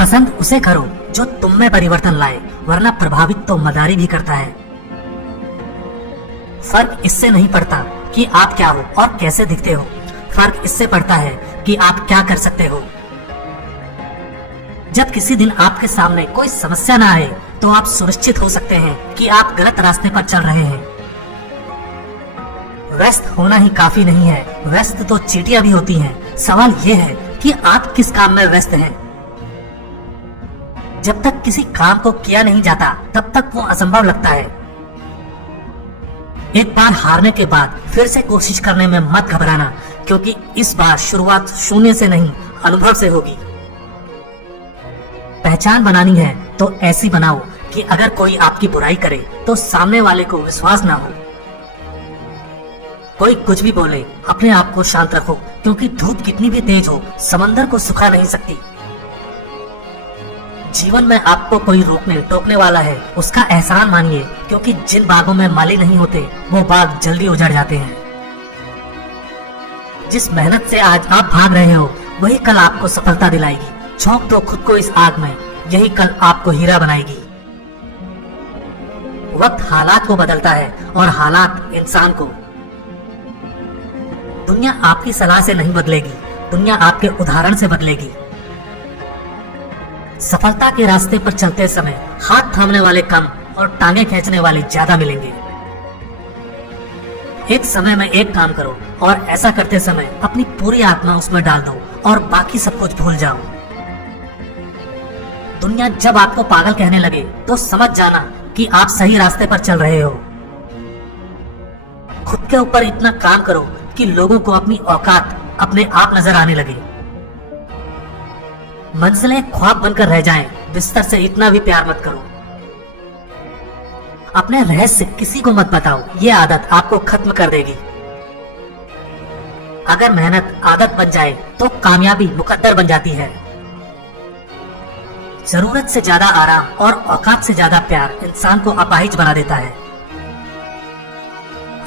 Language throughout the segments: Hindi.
पसंद उसे करो जो तुम में परिवर्तन लाए, वरना प्रभावित तो मदारी भी करता है। फर्क इससे नहीं पड़ता कि आप क्या हो और कैसे दिखते हो, फर्क इससे पड़ता है कि आप क्या कर सकते हो। जब किसी दिन आपके सामने कोई समस्या ना आए तो आप सुनिश्चित हो सकते हैं कि आप गलत रास्ते पर चल रहे हैं। व्यस्त होना ही काफी नहीं है, व्यस्त तो चींटियां भी होती हैं। सवाल ये है कि आप किस काम में व्यस्त हैं। जब तक किसी काम को किया नहीं जाता तब तक वो असंभव लगता है। एक बार हारने के बाद फिर से कोशिश करने में मत घबराना, क्योंकि इस बार शुरुआत शून्य से नहीं, अनुभव से होगी। पहचान बनानी है तो ऐसी बनाओ कि अगर कोई आपकी बुराई करे तो सामने वाले को विश्वास ना हो। कोई कुछ भी बोले, अपने आप को शांत रखो, क्योंकि धूप कितनी भी तेज हो समंदर को सुखा नहीं सकती। जीवन में आपको कोई रोकने टोकने वाला है, उसका एहसान मानिए, क्योंकि जिन बागों में माली नहीं होते वो बाग जल्दी उजड़ जाते हैं। जिस मेहनत से आज आप भाग रहे हो वही कल आपको सफलता दिलाएगी। झोंक दो खुद को इस आग में, यही कल आपको हीरा बनाएगी। वक्त हालात को बदलता है और हालात इंसान को। दुनिया आपकी सलाह से नहीं बदलेगी, दुनिया आपके उदाहरण से बदलेगी। सफलता के रास्ते पर चलते समय हाथ थामने वाले कम और टांगे खींचने वाले ज्यादा मिलेंगे। एक समय में एक काम करो और ऐसा करते समय अपनी पूरी आत्मा उसमें डाल दो और बाकी सब कुछ भूल जाओ। दुनिया जब आपको पागल कहने लगे तो समझ जाना कि आप सही रास्ते पर चल रहे हो। खुद के ऊपर इतना काम करो कि लोगों को अपनी औकात अपने आप नजर आने लगे। मंजिलें ख्वाब बनकर रह जाएं, बिस्तर से इतना भी प्यार मत करो। अपने रहस्य किसी को मत बताओ, ये आदत आपको खत्म कर देगी। अगर मेहनत आदत बन जाए तो कामयाबी मुकद्दर बन जाती है। जरूरत से ज्यादा आराम और औकात से ज्यादा प्यार इंसान को अपाहिज बना देता है।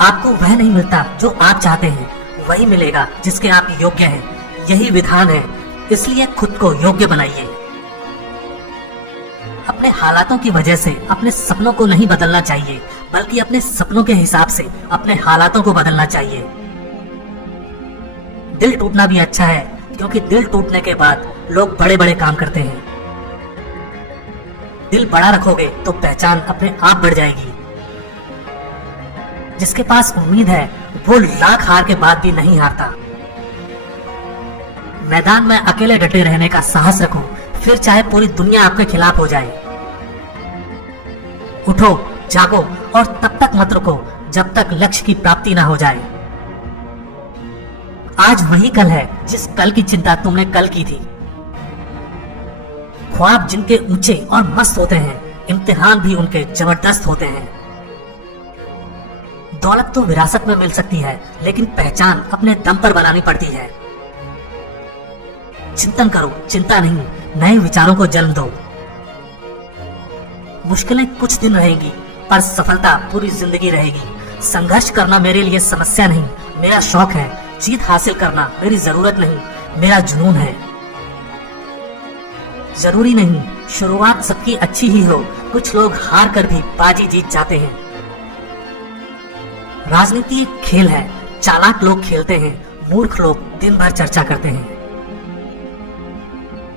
आपको वह नहीं मिलता जो आप चाहते हैं, वही मिलेगा जिसके आप योग्य हैं। यही विधान है, इसलिए खुद को योग्य बनाइए। अपने हालातों की वजह से अपने सपनों को नहीं बदलना चाहिए, बल्कि अपने सपनों के हिसाब से अपने हालातों को बदलना चाहिए। दिल टूटना भी अच्छा है, क्योंकि दिल टूटने के बाद लोग बड़े बड़े काम करते हैं। दिल बड़ा रखोगे तो पहचान अपने आप बढ़ जाएगी। जिसके पास उम्मीद है वो लाख हार के बाद भी नहीं हारता। मैदान में अकेले डटे रहने का साहस रखो, फिर चाहे पूरी दुनिया आपके खिलाफ हो जाए। उठो, जागो और तब तक मत रुको जब तक लक्ष्य की प्राप्ति ना हो जाए। आज वही कल है जिस कल की चिंता तुमने कल की थी। ख्वाब जिनके ऊंचे और मस्त होते हैं, इम्तिहान भी उनके जबरदस्त होते हैं। दौलत तो विरासत में मिल सकती है, लेकिन पहचान अपने दम पर बनानी पड़ती है। चिंतन करो, चिंता नहीं, नए विचारों को जन्म दो। मुश्किलें कुछ दिन रहेगी, पर सफलता पूरी जिंदगी रहेगी। संघर्ष करना मेरे लिए समस्या नहीं, मेरा शौक है। जीत हासिल करना मेरी जरूरत नहीं, मेरा जुनून है। जरूरी नहीं शुरुआत सबकी अच्छी ही हो, कुछ लोग हार कर भी बाजी जीत जाते हैं। राजनीति एक खेल है, चालाक लोग खेलते हैं, मूर्ख लोग दिन भर चर्चा करते हैं।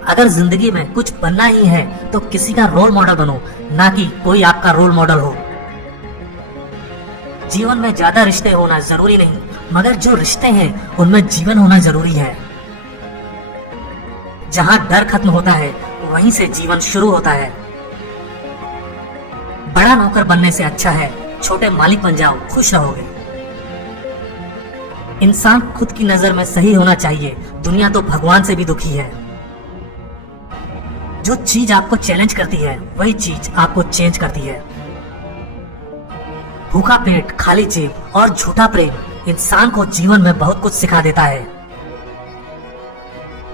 अगर जिंदगी में कुछ बनना ही है तो किसी का रोल मॉडल बनो, ना कि कोई आपका रोल मॉडल हो। जीवन में ज्यादा रिश्ते होना जरूरी नहीं, मगर जो रिश्ते हैं उनमें जीवन होना जरूरी है। जहाँ डर खत्म होता है वहीं से जीवन शुरू होता है। बड़ा नौकर बनने से अच्छा है छोटे मालिक बन जाओ, खुश रहोगे। इंसान खुद की नजर में सही होना चाहिए, दुनिया तो भगवान से भी दुखी है। जो चीज आपको चैलेंज करती है वही चीज आपको चेंज करती है। भूखा पेट, खाली जेब और झूठा प्रेम इंसान को जीवन में बहुत कुछ सिखा देता है।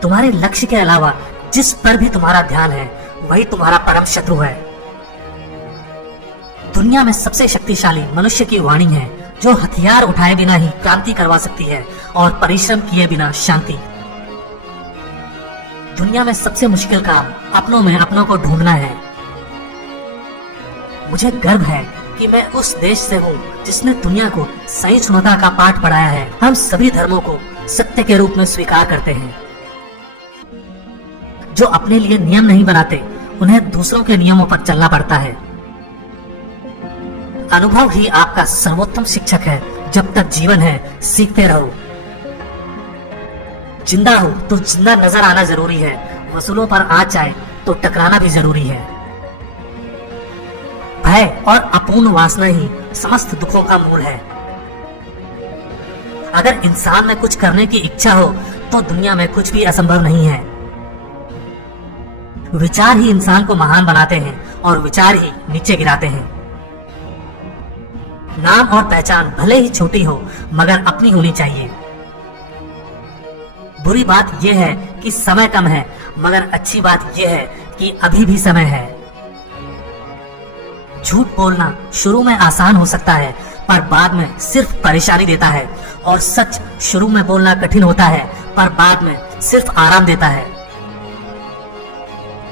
तुम्हारे लक्ष्य के अलावा जिस पर भी तुम्हारा ध्यान है वही तुम्हारा परम शत्रु है। दुनिया में सबसे शक्तिशाली मनुष्य की वाणी है, जो हथियार उठाए बिना ही क्रांति करवा सकती है और परिश्रम किए बिना शांति। दुनिया में सबसे मुश्किल काम अपनों में अपनों को ढूंढना है। मुझे गर्व है कि मैं उस देश से हूँ जिसने दुनिया को सहिष्णुता का पाठ पढ़ाया है। हम सभी धर्मों को सत्य के रूप में स्वीकार करते हैं। जो अपने लिए नियम नहीं बनाते, उन्हें दूसरों के नियमों पर चलना पड़ता है। अनुभव ही आपका सर्वोत्तम शिक्षक है। जब तक जीवन है, सीखते रहो। जिंदा हो तो जिंदा नजर आना जरूरी है। वसूलों पर आँच आए तो टकराना भी जरूरी है। भय और अपूर्ण वासना ही समस्त दुखों का मूल है। अगर इंसान में कुछ करने की इच्छा हो तो दुनिया में कुछ भी असंभव नहीं है। विचार ही इंसान को महान बनाते हैं और विचार ही नीचे गिराते हैं। नाम और पहचान भले ही छोटी हो, मगर अपनी होनी चाहिए। बुरी बात यह है कि समय कम है, मगर अच्छी बात यह है कि अभी भी समय है। झूठ बोलना शुरू में आसान हो सकता है, पर बाद में सिर्फ परेशानी देता है। और सच शुरू में बोलना कठिन होता है, पर बाद में सिर्फ आराम देता है।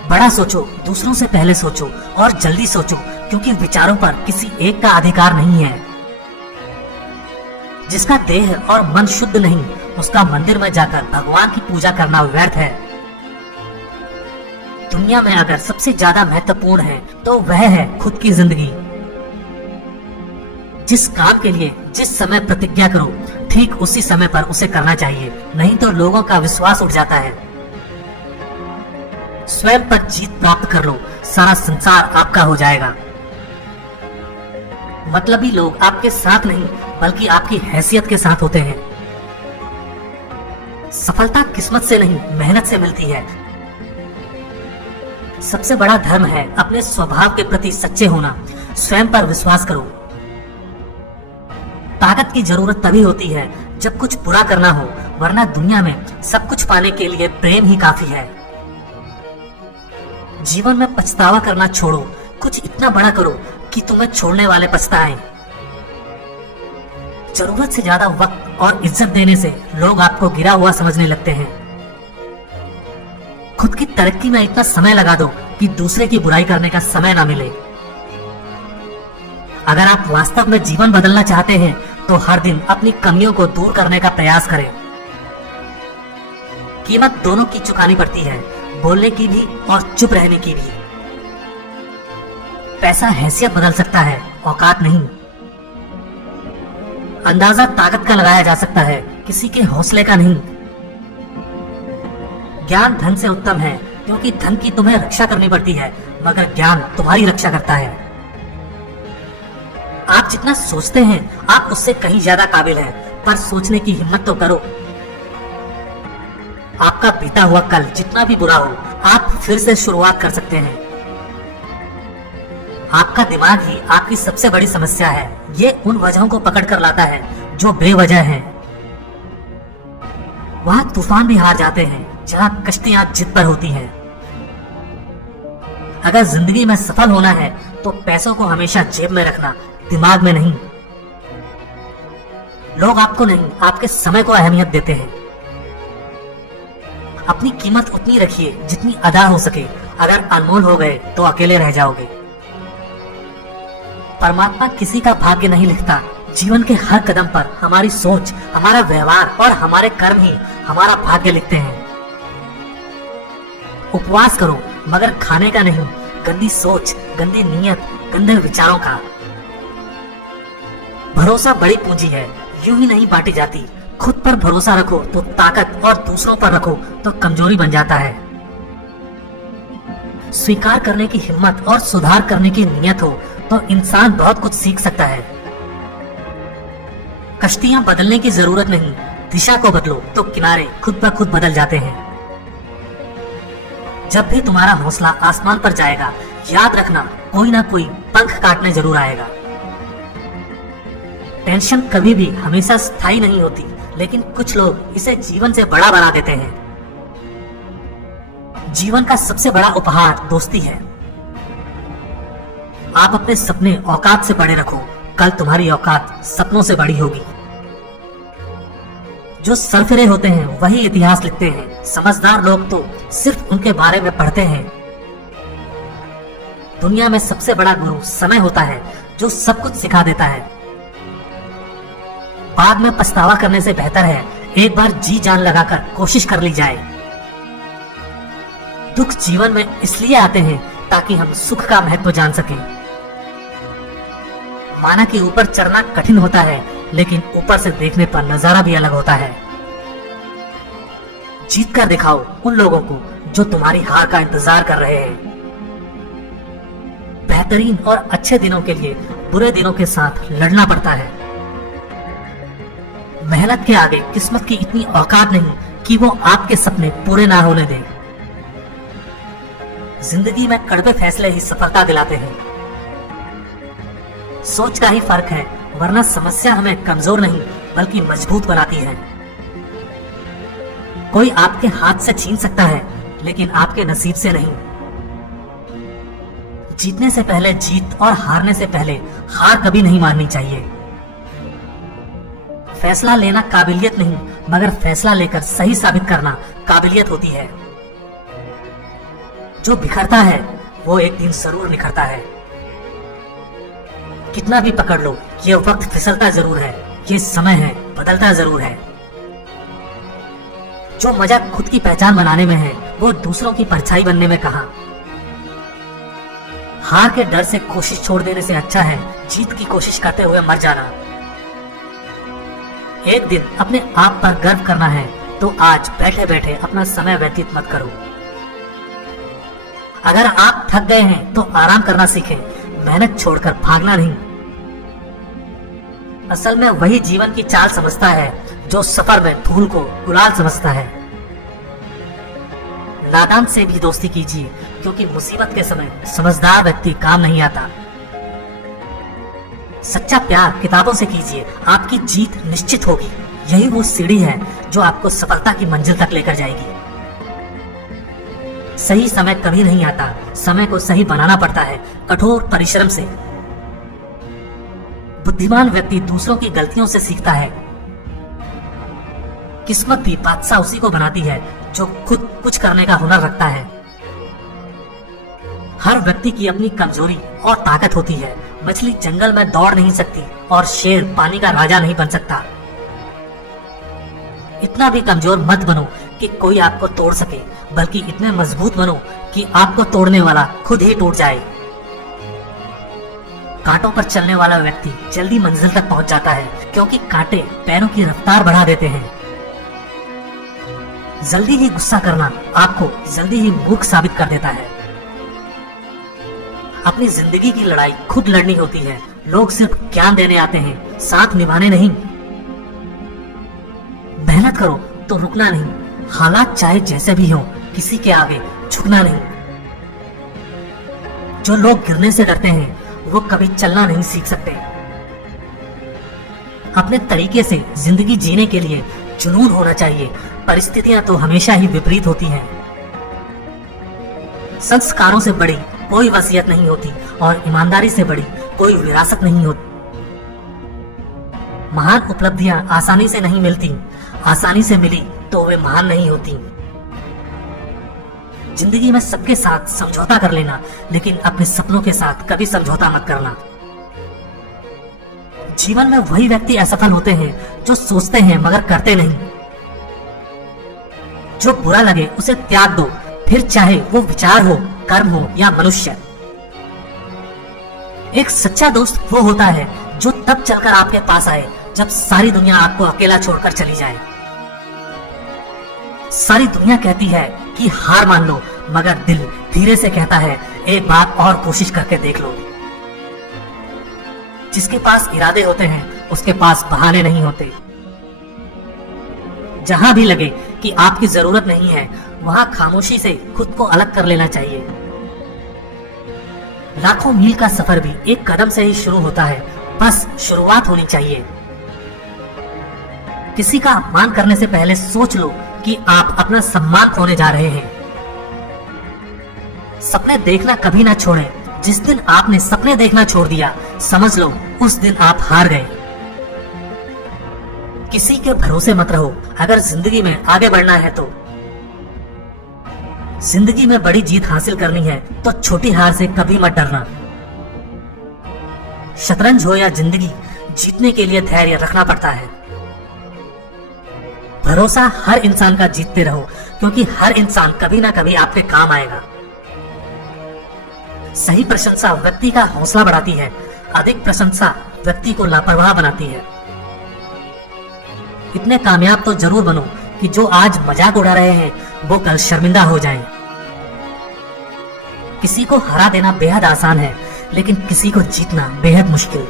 बड़ा सोचो, दूसरों से पहले सोचो और जल्दी सोचो, क्योंकि विचारों पर किसी एक का अधिकार नहीं है। जिसका देह और मन शुद्ध नहीं, उसका मंदिर में जाकर भगवान की पूजा करना व्यर्थ है। दुनिया में अगर सबसे ज्यादा महत्वपूर्ण है तो वह है खुद की जिंदगी। जिस काम के लिए जिस समय प्रतिज्ञा करो, ठीक उसी समय पर उसे करना चाहिए, नहीं तो लोगों का विश्वास उठ जाता है। स्वयं पर जीत प्राप्त कर लो, सारा संसार आपका हो जाएगा। मतलबी लोग आपके साथ नहीं, बल्कि आपकी हैसियत के साथ होते हैं। सफलता किस्मत से नहीं, मेहनत से मिलती है। सबसे बड़ा धर्म है अपने स्वभाव के प्रति सच्चे होना। स्वयं पर विश्वास करो। ताकत की जरूरत तभी होती है जब कुछ बुरा करना हो, वरना दुनिया में सब कुछ पाने के लिए प्रेम ही काफी है। जीवन में पछतावा करना छोड़ो, कुछ इतना बड़ा करो कि तुम्हें छोड़ने वाले पछताएं। जरूरत से ज्यादा वक्त और इज्जत देने से लोग आपको गिरा हुआ समझने लगते हैं। खुद की तरक्की में इतना समय लगा दो कि दूसरे की बुराई करने का समय ना मिले। अगर आप वास्तव में जीवन बदलना चाहते हैं तो हर दिन अपनी कमियों को दूर करने का प्रयास करें। कीमत दोनों की चुकानी पड़ती है, बोलने की भी और चुप रहने की भी। पैसा हैसियत बदल सकता है, औकात नहीं। अंदाजा ताकत का लगाया जा सकता है, किसी के हौसले का नहीं। ज्ञान धन से उत्तम है, क्योंकि धन की तुम्हें रक्षा करनी पड़ती है, मगर ज्ञान तुम्हारी रक्षा करता है। आप जितना सोचते हैं आप उससे कहीं ज्यादा काबिल हैं, पर सोचने की हिम्मत तो करो। आपका बीता हुआ कल जितना भी बुरा हो, आप फिर से शुरुआत कर सकते हैं। आपका दिमाग ही आपकी सबसे बड़ी समस्या है। ये उन वजहों को पकड़ कर लाता है जो बेवजह हैं। वहां तूफान भी हार जाते हैं जहां कश्तियां जिद पर होती हैं। अगर जिंदगी में सफल होना है तो पैसों को हमेशा जेब में रखना, दिमाग में नहीं। लोग आपको नहीं, आपके समय को अहमियत देते हैं। अपनी कीमत उतनी रखिए जितनी अदा हो सके। अगर अनमोल हो गए तो अकेले रह जाओगे। परमात्मा किसी का भाग्य नहीं लिखता। जीवन के हर कदम पर हमारी सोच, हमारा व्यवहार और हमारे कर्म ही हमारा भाग्य लिखते हैं। उपवास करो, मगर खाने का नहीं, गंदी सोच, गंदी नीयत, गंदे विचारों का। भरोसा बड़ी पूंजी है, यूं ही नहीं बांटी जाती। खुद पर भरोसा रखो तो ताकत, और दूसरों पर रखो तो कमजोरी बन जाता है। स्वीकार करने की हिम्मत और सुधार करने की नीयत हो तो इंसान बहुत कुछ सीख सकता है। कश्तियां बदलने की जरूरत नहीं, दिशा को बदलो तो किनारे खुद ब खुद बदल जाते हैं। जब भी तुम्हारा हौसला आसमान पर जाएगा, याद रखना कोई ना कोई पंख काटने जरूर आएगा। टेंशन कभी भी हमेशा स्थायी नहीं होती, लेकिन कुछ लोग इसे जीवन से बड़ा बना देते हैं। जीवन का सबसे बड़ा उपहार दोस्ती है। आप अपने सपने औकात से बड़े रखो, कल तुम्हारी औकात सपनों से बड़ी होगी। जो सरफिरे होते हैं वही इतिहास लिखते हैं, समझदार लोग तो सिर्फ उनके बारे में पढ़ते हैं। दुनिया में सबसे बड़ा गुरु समय होता है, जो सब कुछ सिखा देता है। बाद में पछतावा करने से बेहतर है एक बार जी जान लगाकर कोशिश कर ली जाए। दुख जीवन में इसलिए आते हैं ताकि हम सुख का महत्व जान सकें। माना कि ऊपर चढ़ना कठिन होता है, लेकिन ऊपर से देखने पर नजारा भी अलग होता है। जीत कर दिखाओ उन लोगों को जो तुम्हारी हार का इंतजार कर रहे हैं। बेहतरीन और अच्छे दिनों के लिए बुरे दिनों के साथ लड़ना पड़ता है। मेहनत के आगे किस्मत की इतनी औकात नहीं कि वो आपके सपने पूरे ना होने दे। जिंदगी में कड़वे फैसले ही सफलता दिलाते हैं। सोच का ही फर्क है, वरना समस्या हमें कमजोर नहीं बल्कि मजबूत बनाती है। कोई आपके हाथ से छीन सकता है, लेकिन आपके नसीब से नहीं। जीतने से पहले जीत और हारने से पहले हार कभी नहीं माननी चाहिए। फैसला लेना काबिलियत नहीं, मगर फैसला लेकर सही साबित करना काबिलियत होती है। जो बिखरता है वो एक दिन जरूर निखरता है। कितना भी पकड़ लो, ये वक्त फिसलता जरूर है, ये समय है बदलता जरूर है। जो मजा खुद की पहचान बनाने में है, वो दूसरों की परछाई बनने में कहां। हार के डर से कोशिश छोड़ देने से अच्छा है जीत की कोशिश करते हुए मर जाना। एक दिन अपने आप पर गर्व करना है तो आज बैठे बैठे अपना समय व्यतीत मत करो। अगर आप थक गए हैं तो आराम करना सीखें, मेहनत छोड़कर भागना नहीं। असल में वही जीवन की चाल समझता है जो सफर में धूल को गुलाल समझता है। नादान से भी दोस्ती कीजिए, क्योंकि मुसीबत के समय समझदार व्यक्ति काम नहीं आता। सच्चा प्यार किताबों से कीजिए, आपकी जीत निश्चित होगी। यही वो सीढ़ी है जो आपको सफलता की मंजिल तक लेकर जाएगी। सही समय कभी नहीं आता, समय को सही बनाना पड़ता है कठोर परिश्रम से। बुद्धिमान व्यक्ति दूसरों की गलतियों से सीखता है। किस्मत भी बादशाह उसी को बनाती है जो खुद कुछ करने का हुनर रखता है। हर व्यक्ति की अपनी कमजोरी और ताकत होती है। मछली जंगल में दौड़ नहीं सकती और शेर पानी का राजा नहीं बन सकता। इतना भी कमजोर मत बनो कि कोई आपको तोड़ सके, बल्कि इतने मजबूत बनो कि आपको तोड़ने वाला खुद ही टूट जाए। कांटों पर चलने वाला व्यक्ति जल्दी मंजिल तक पहुंच जाता है, क्योंकि कांटे पैरों की रफ्तार बढ़ा देते हैं। जल्दी ही गुस्सा करना आपको जल्दी ही मूर्ख साबित कर देता है। अपनी जिंदगी की लड़ाई खुद लड़नी होती है। लोग सिर्फ ज्ञान देने आते हैं, साथ निभाने नहीं। मेहनत करो तो रुकना नहीं। हालात चाहे जैसे भी हो, किसी के आगे झुकना नहीं। जो लोग गिरने से डरते हैं वो कभी चलना नहीं सीख सकते। अपने तरीके से जिंदगी जीने के लिए जुनून होना चाहिए। परिस्थितियां तो हमेशा ही विपरीत होती हैं। संस्कारों से बड़ी कोई वसीयत नहीं होती और ईमानदारी से बड़ी कोई विरासत नहीं होती। महान उपलब्धियां आसानी से नहीं मिलती, आसानी से मिली तो वे महान नहीं होती। जिंदगी में सबके साथ समझौता कर लेना, लेकिन अपने सपनों के साथ कभी समझौता मत करना। जीवन में वही व्यक्ति असफल होते हैं जो सोचते हैं मगर करते नहीं। जो बुरा लगे उसे त्याग दो, फिर चाहे वो विचार हो, कर्म हो या मनुष्य। एक सच्चा दोस्त वो होता है जो तब चलकर आपके पास आए जब सारी दुनिया आपको अकेला छोड़कर चली जाए। सारी दुनिया कहती है कि हार मान लो, मगर दिल धीरे से कहता है एक बार और कोशिश करके देख लो। जिसके पास इरादे होते हैं उसके पास बहाने नहीं होते। जहां भी लगे कि आपकी जरूरत नहीं है, वहां खामोशी से खुद को अलग कर लेना चाहिए। लाखों मील का सफर भी एक कदम से ही शुरू होता है, बस शुरुआत होनी चाहिए। किसी का अपमान करने से पहले सोच लो कि आप अपना सम्मान खोने जा रहे हैं। सपने देखना कभी ना छोड़ें। जिस दिन आपने सपने देखना छोड़ दिया, समझ लो उस दिन आप हार गए। किसी के भरोसे मत रहो। अगर जिंदगी में आगे बढ़ना है तो जिंदगी में बड़ी जीत हासिल करनी है तो छोटी हार से कभी मत डरना। शतरंज हो या जिंदगी, जीतने के लिए धैर्य रखना पड़ता है। भरोसा हर इंसान का जीतते रहो, क्योंकि हर इंसान कभी ना कभी आपके काम आएगा। सही प्रशंसा व्यक्ति का हौसला बढ़ाती है, अधिक प्रशंसा व्यक्ति को लापरवाह बनाती है। इतने कामयाब तो जरूर बनो कि जो आज मजाक उड़ा रहे हैं वो कल शर्मिंदा हो जाएं। किसी को हरा देना बेहद आसान है, लेकिन किसी को जीतना बेहद मुश्किल।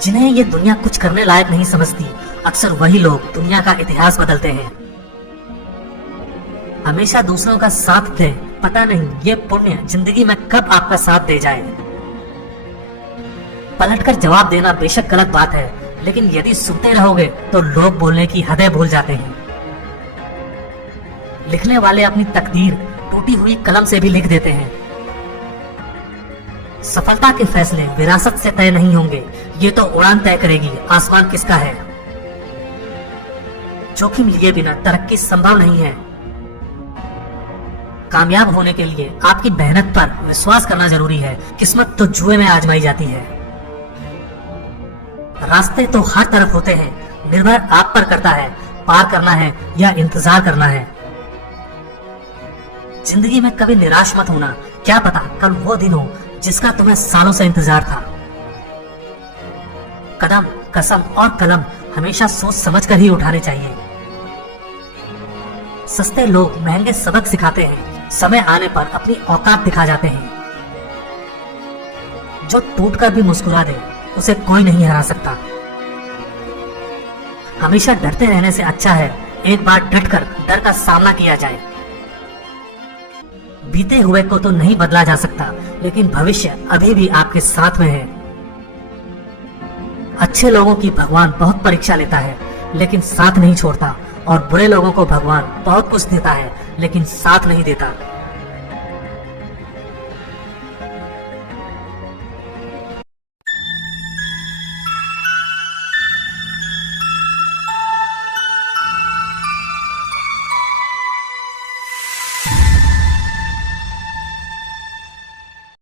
जिन्हें ये दुनिया कुछ करने लायक नहीं समझती, अक्सर वही लोग दुनिया का इतिहास बदलते हैं। हमेशा दूसरों का साथ दें, पता नहीं ये पुण्य जिंदगी में कब आपका साथ दे जाए। पलटकर जवाब देना बेशक गलत बात है, लेकिन यदि सुनते रहोगे तो लोग बोलने की हदें भूल जाते हैं। लिखने वाले अपनी तकदीर टूटी हुई कलम से भी लिख देते हैं। सफलता के फैसले विरासत से तय नहीं होंगे, ये तो उड़ान तय करेगी आसमान किसका है। जोखिम लिए बिना तरक्की संभव नहीं है। कामयाब होने के लिए आपकी मेहनत पर विश्वास करना जरूरी है, किस्मत तो जुए में आजमाई जाती है। रास्ते तो हर तरफ होते हैं, निर्भर आप पर करता है पार करना है या इंतजार करना है। जिंदगी में कभी निराश मत होना, क्या पता कल वो दिन हो जिसका तुम्हें सालों से इंतजार था। कदम, कसम और कलम हमेशा सोच समझ कर ही उठाने चाहिए। सस्ते लोग महंगे सबक सिखाते हैं, समय आने पर अपनी औकात दिखा जाते हैं। जो टूटकर भी मुस्कुरा दे उसे कोई नहीं हरा सकता। हमेशा डरते रहने से अच्छा है एक बार डटकर डर का सामना किया जाए। बीते हुए को तो नहीं बदला जा सकता, लेकिन भविष्य अभी भी आपके साथ में है। अच्छे लोगों की भगवान बहुत परीक्षा लेता है, लेकिन साथ नहीं छोड़ता, और बुरे लोगों को भगवान बहुत कुछ देता है, लेकिन साथ नहीं देता।